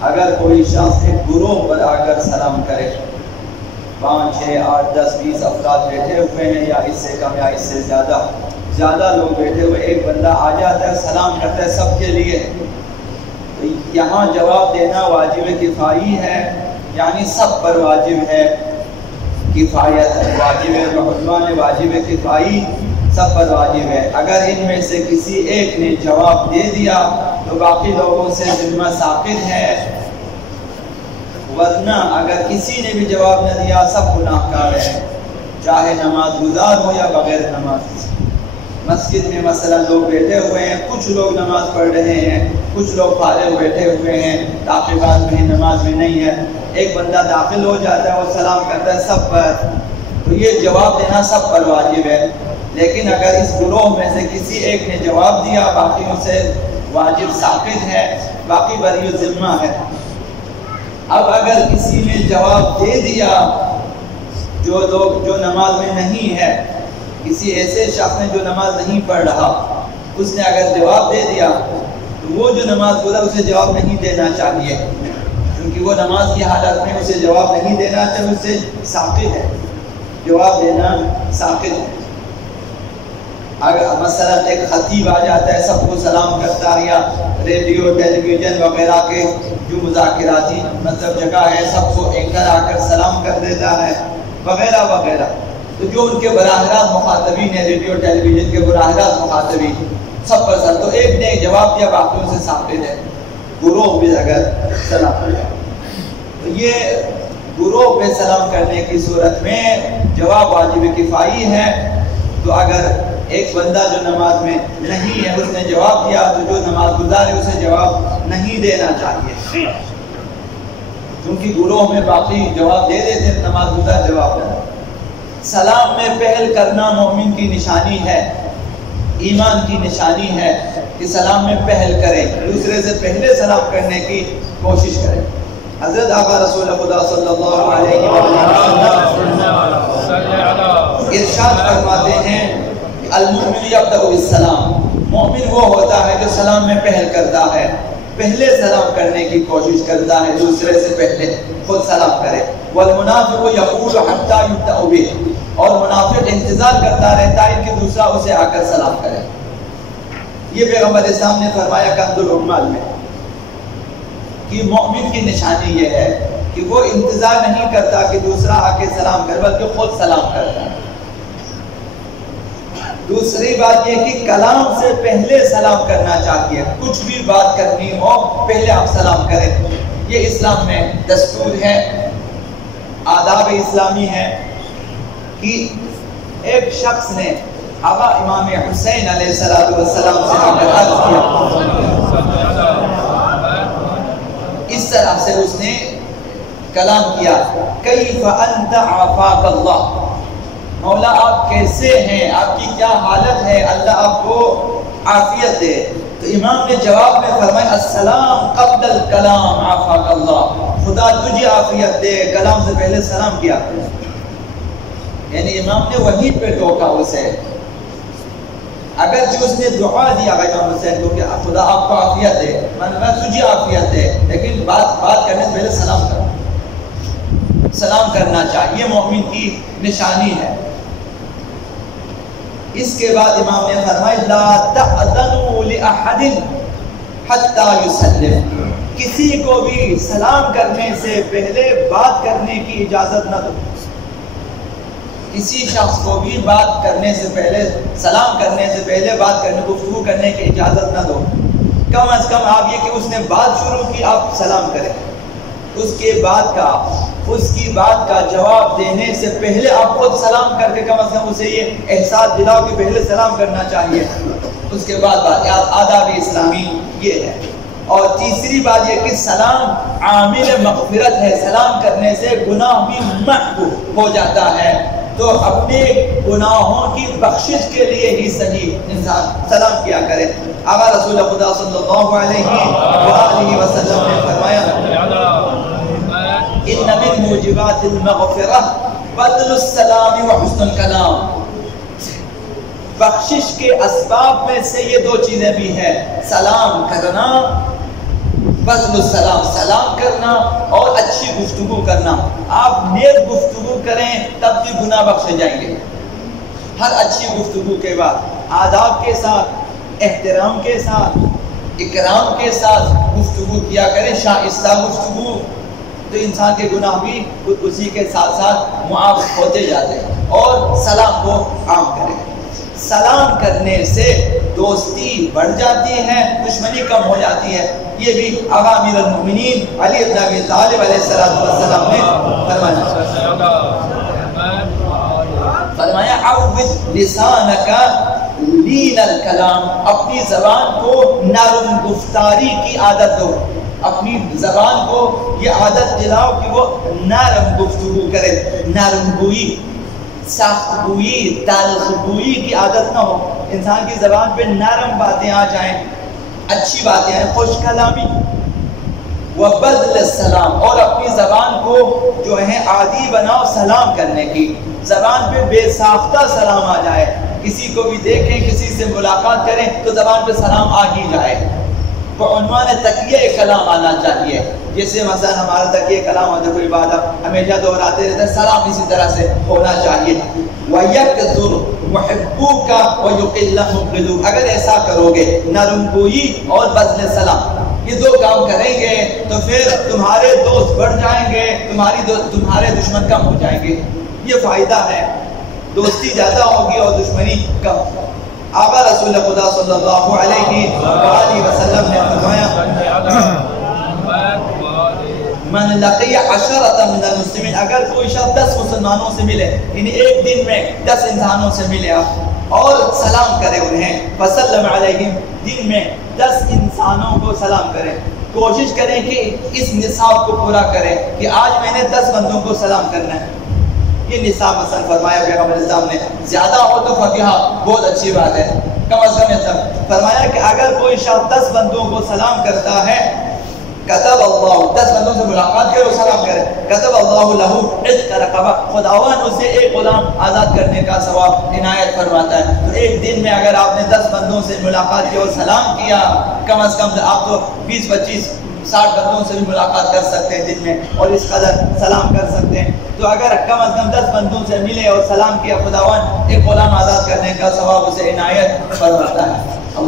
اگر کوئی شخص ایک گروہ پر آ کر سلام کرے، 5 6 8 10 20 افراد بیٹھے ہوئے ہیں، یا اس سے کم یا اس سے زیادہ لوگ بیٹھے ہوئے، ایک بندہ آ جاتا ہے سلام کرتا ہے سب کے لیے، تو یہاں جواب دینا واجب کفائی ہے، یعنی سب پر واجب ہے، کفایت ہے، واجب ہے، بحضوان واجب کفائی سب پر واجب ہے۔ اگر ان میں سے کسی ایک نے جواب دے دیا تو باقی لوگوں سے ذمہ ساقط ہے، ورنہ اگر کسی نے بھی جواب نہ دیا سب گناہ گار ہے، چاہے نماز گزار ہو یا بغیر نماز۔ مسجد میں مثلا لوگ بیٹھے ہوئے ہیں، کچھ لوگ نماز پڑھ رہے ہیں، کچھ لوگ فارغ بیٹھے ہوئے ہیں، تعقیبات میں نماز میں نہیں ہے، ایک بندہ داخل ہو جاتا ہے، وہ سلام کرتا ہے سب پر، تو یہ جواب دینا سب پر واجب ہے۔ لیکن اگر اس گروہ میں سے کسی ایک نے جواب دیا، باقیوں سے واجب ساقط ہے، باقی بری ذمہ ہے۔ اب اگر کسی نے جواب دے دیا جو نماز میں نہیں ہے، کسی ایسے شخص نے جو نماز نہیں پڑھ رہا، اس نے اگر جواب دے دیا تو وہ جو نماز پڑھا اسے جواب نہیں دینا چاہیے، کیونکہ وہ نماز کی حالت میں اسے جواب نہیں دینا چاہیے، اس سے ساقط ہے، جواب دینا ساقط ہے۔ اگر مثلا ایک خطیب آ جاتا ہے، سب کو سلام کرتا ہے، یا ریڈیو ٹیلی ویژن وغیرہ کے جو مذاکراتی مطلب جگہ ہے، سب کو اینکر آ کر سلام کر دیتا ہے وغیرہ وغیرہ، تو جو ان کے براہ راست مخاطبین ہیں، ریڈیو ٹیلی ویژن کے براہ راست مخاطبین، سب پر سر، تو ایک نے جواب دیا باقیوں سے ثابت ہے، گروہ بھی اگر سلام کیا، تو یہ گروہ پہ سلام کرنے کی صورت میں جواب واجب کفائی ہے۔ تو اگر ایک بندہ جو نماز میں نہیں ہے اس نے جواب دیا تو جو نماز گزار ہے اسے جواب نہیں دینا چاہیے، کیونکہ گروہ میں باقی جواب دے دیتے ہیں، نماز گزار جواب دینا۔ سلام میں پہل کرنا مومن کی نشانی ہے، ایمان کی نشانی ہے کہ سلام میں پہل کریں، دوسرے سے پہلے سلام کرنے کی کوشش کریں۔ حضرت آقا رسول خدا صلی اللہ علیہ وسلم ارشاد فرماتے ہیں کہ المؤمن یبدأ بالسلام، مومن وہ ہوتا ہے جو سلام میں پہل کرتا ہے، پہلے سلام کرنے کی کوشش کرتا ہے، دوسرے سے پہلے خود سلام کرے۔ والمنافق یقول حتی یبدأ به، اور منافق انتظار کرتا رہتا ہے کہ دوسرا اسے آ کر سلام کرے۔ یہ پیغمبر اسلام نے فرمایا کنز العمال میں کہ مومن کی نشانی یہ ہے کہ وہ انتظار نہیں کرتا کہ دوسرا آ کے سلام کرے، بلکہ خود سلام کرتا ہے۔ دوسری بات یہ کہ کلام سے پہلے سلام کرنا چاہیے، کچھ بھی بات کرنی ہو پہلے آپ سلام کریں، یہ اسلام میں دستور ہے، آداب اسلامی ہے۔ کہ ایک شخص نے آقا امام حسین علیہ السلام سے آ کر عرض کیا، اس طرح سے اس نے کلام کیا، کیف انت عافاک اللہ، مولا آپ کیسے ہیں، آپ کی کیا حالت ہے، اللہ آپ کو عافیت دے۔ تو امام نے جواب میں فرمایا السلام قبل الکلام عافاک اللہ، خدا تجھے عافیت دے، کلام سے پہلے سلام کیا۔ یعنی امام نے وہیں پہ ٹوکا اسے، اگرچہ اس نے دعا دیا امام حسین کو کہ خدا آپ کو عافیت دے، میں تجھے عافیت دے، لیکن بات کرنے سے پہلے سلام کرنا چاہیے، مومن کی نشانی ہے۔ اس کے بعد امام نے فرمایا لا تأذنوا لأحد حتى يسلم، کسی کو بھی سلام کرنے سے پہلے بات کرنے کی اجازت نہ دو، کسی شخص کو بھی بات کرنے سے پہلے، سلام کرنے سے پہلے بات کرنے، گفتگو کرنے کی اجازت نہ دو۔ کم از کم آپ یہ کہ اس نے بات شروع کی آپ سلام کریں، اس کی بات کا جواب دینے سے پہلے آپ خود سلام کر کے کم از کم اسے یہ احساس دلاؤ کہ پہلے سلام کرنا چاہیے، اس کے بعد آداب اسلامی یہ ہے۔ اور تیسری بات یہ کہ سلام عامل مغفرت ہے، سلام کرنے سے گناہ بھی محو ہو جاتا ہے، تو اپنے گناہوں کی بخشش کے لیے ہی صحیح انسان سلام کیا کرے۔ آقا رسول خدا صلی اللہ علیہ وآلہ وسلم نے فرمایا ان من موجبات المغفرہ بدل السلام وحسن الکلام، بخشش کے اسباب میں سے یہ دو چیزیں بھی ہیں، سلام کرنا، بدل السلام، سلام کرنا اور اچھی گفتگو کرنا. آپ نیک گفتگو کریں تب بھی گناہ بخشے جائیں گے. ہر اچھی گفتگو کے بعد آداب کے ساتھ، احترام کے ساتھ، اکرام کے ساتھ گفتگو کیا کریں، شائستہ گفتگو، تو انسان کے گناہ بھی اسی کے ساتھ ساتھ معاف ہوتے جاتے ہیں. اور سلام کو عام کریں. سلام کرنے سے دوستی بڑھ جاتی ہے، دشمنی کم ہو جاتی ہے. یہ بھی آقا امیر المؤمنین علی بن ابی طالب علیہ السلام نے فرمایا عود لسانک لین الکلام، اپنی زبان کو نرم گفتاری کی عادت دو. اپنی زبان کو یہ عادت دلاؤ کہ وہ نرم گفتگو کرے. نرم گوئی، سخت گوئی، تلخ گوئی کی عادت نہ ہو. انسان کی زبان پہ نرم باتیں آ جائیں، اچھی باتیں آئیں، خوش کلامی. وبذل السلام، اور اپنی زبان کو جو ہے عادی بناؤ سلام کرنے کی. زبان پہ بے ساختہ سلام آ جائے. کسی کو بھی دیکھیں، کسی سے ملاقات کریں تو زبان پہ سلام آ ہی جائے. عنوان تقیہ کلام آنا چاہیے. جیسے مثلا ہمارا تقیہ کلام ہوتا ہے، کوئی بات ہمیشہ دہراتے رہتے ہیں، سلام اسی طرح سے ہونا چاہیے. وَيَكْثُرْ مُحِبُّكَ وَيُقِلَّ مُبْغِضُكَ، اگر ایسا کرو گے، نرم گوئی اور بذل سلام، یہ دو کام کریں گے تو پھر تمہارے دوست بڑھ جائیں گے، تمہارے دشمن کم ہو جائیں گے. یہ فائدہ ہے، دوستی زیادہ ہوگی اور دشمنی کم. آقا رسول خدا صلی اللہ علیہ وآلہ وسلم نے فرمایا من لقی عشرۃ من المسلمین، اگر کوئی شخص 10 مسلمانوں سے ملے، یعنی ایک دن میں 10 انسانوں سے ملے اور سلام کرے انہیں، فسلم علیہم، دن میں 10 انسانوں کو سلام کرے. کوشش کریں کہ اس نصاب کو پورا کریں کہ آج میں نے 10 بندوں کو سلام کرنا ہے. یہ نصاب مثلا فرمایا پیغمبر اسلام نے. زیادہ ہو تو فقیہ بہت اچھی بات ہے، کم از کم فرمایا کہ اگر کوئی شخص 10 بندوں کو سلام کرتا ہے، کتب اللہ، 10 بندوں سے ملاقات کرے اور سلام کرے، کتب اللہ لہ عتق رقبہ، خداوند اسے ایک غلام آزاد کرنے کا ثواب عنایت فرماتا ہے. تو ایک دن میں اگر آپ نے 10 بندوں سے ملاقات کی اور سلام کیا، کم از کم آپ تو 20 25 60 بندوں سے بھی ملاقات کر سکتے ہیں دن میں، اور اس قدر سلام کر سکتے ہیں. تو اگر کم از کم 10 بندوں سے ملے اور سلام کیا، خداوند ایک غلام آزاد کرنے کا ثواب اسے عنایت فرماتا ہے.